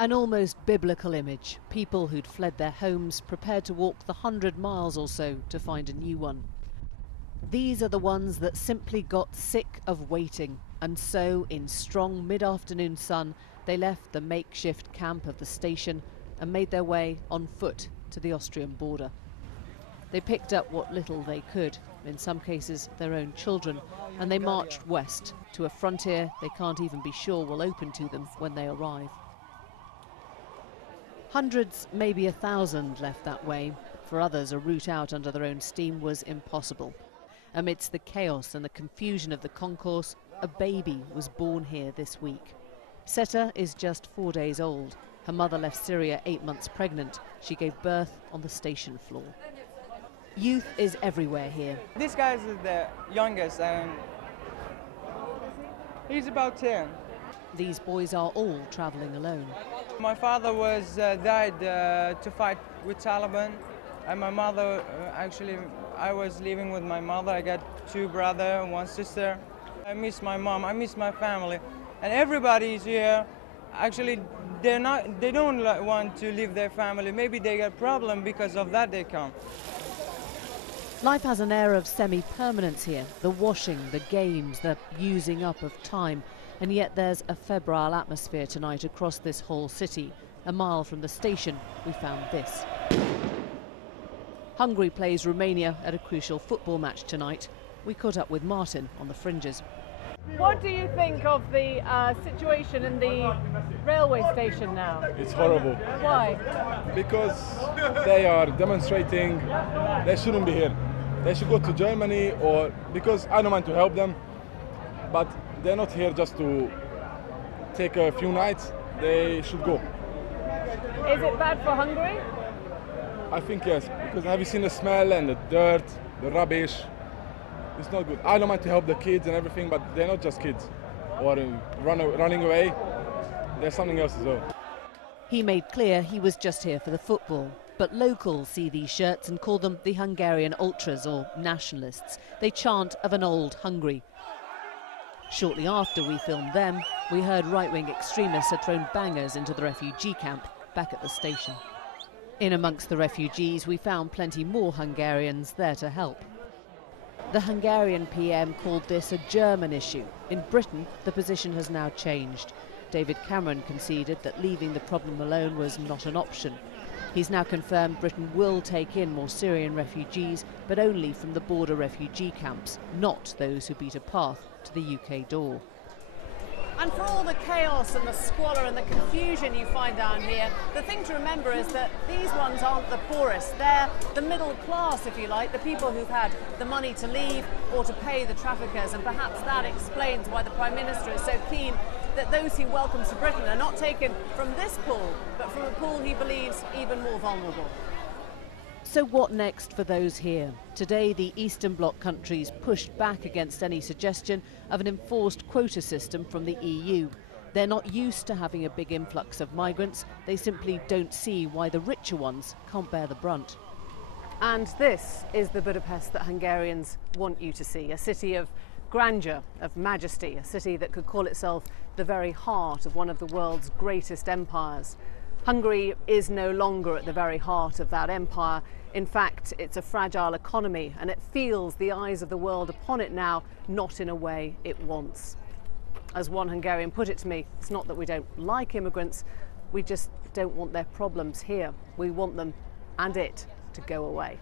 An almost biblical image. People who'd fled their homes prepared to walk the 100 miles or so to find a new one. These are the ones that simply got sick of waiting, and so in strong mid-afternoon sun they left the makeshift camp of the station and made their way on foot to the Austrian border. They picked up what little they could, in some cases their own children, and they marched west to a frontier they can't even be sure will open to them when they arrive. Hundreds, maybe 1,000 left that way. For others, a route out under their own steam was impossible. Amidst the chaos and the confusion of the concourse, a baby was born here this week. Seta is just 4 days old. Her mother left Syria 8 months pregnant. She gave birth on the station floor. Youth is everywhere here. This guy is the youngest, and he's about 10. These boys are all travelling alone. My father was died to fight with Taliban, and my mother, actually, I was living with my mother. I got 2 brothers and 1 sister. I miss my mom, I miss my family, and everybody is here. Actually, they don't want to leave their family. Maybe they got problem because of that they come. Life has an air of semi-permanence here. The washing, the games, the using up of time. And yet there's a febrile atmosphere tonight across this whole city. A mile from the station, we found this. Hungary plays Romania at a crucial football match tonight. We caught up with Martin on the fringes. What do you think of the situation in the railway station now? It's horrible. Why? Because they are demonstrating. They shouldn't be here. They should go to Germany, or because I don't want to help them, but they're not here just to take a few nights. They should go. Is it bad for Hungary? I think yes, because have you seen the smell and the dirt, the rubbish? It's not good. I don't mind to help the kids and everything, but they're not just kids or running away. There's something else as well. He made clear he was just here for the football. But locals see these shirts and call them the Hungarian ultras or nationalists. They chant of an old Hungary. Shortly after we filmed them, we heard right-wing extremists had thrown bangers into the refugee camp back at the station. In amongst the refugees, we found plenty more Hungarians there to help. The Hungarian PM called this a German issue. In Britain, the position has now changed. David Cameron conceded that leaving the problem alone was not an option. He's now confirmed Britain will take in more Syrian refugees, but only from the border refugee camps, not those who beat a path to the UK door. And for all the chaos and the squalor and the confusion you find down here, the thing to remember is that these ones aren't the poorest. They're the middle class, if you like, the people who've had the money to leave or to pay the traffickers. And perhaps that explains why the Prime Minister is so keen that those he welcomes to Britain are not taken from this pool, but from a pool he believes even more vulnerable. So what next for those here? Today, the Eastern Bloc countries pushed back against any suggestion of an enforced quota system from the EU. They're not used to having a big influx of migrants. They simply don't see why the richer ones can't bear the brunt. And this is the Budapest that Hungarians want you to see, a city of grandeur, of majesty, a city that could call itself the very heart of one of the world's greatest empires. Hungary is no longer at the very heart of that empire. In fact, it's a fragile economy, and it feels the eyes of the world upon it now, not in a way it wants. As one Hungarian put it to me, it's not that we don't like immigrants, we just don't want their problems here. We want them and it to go away.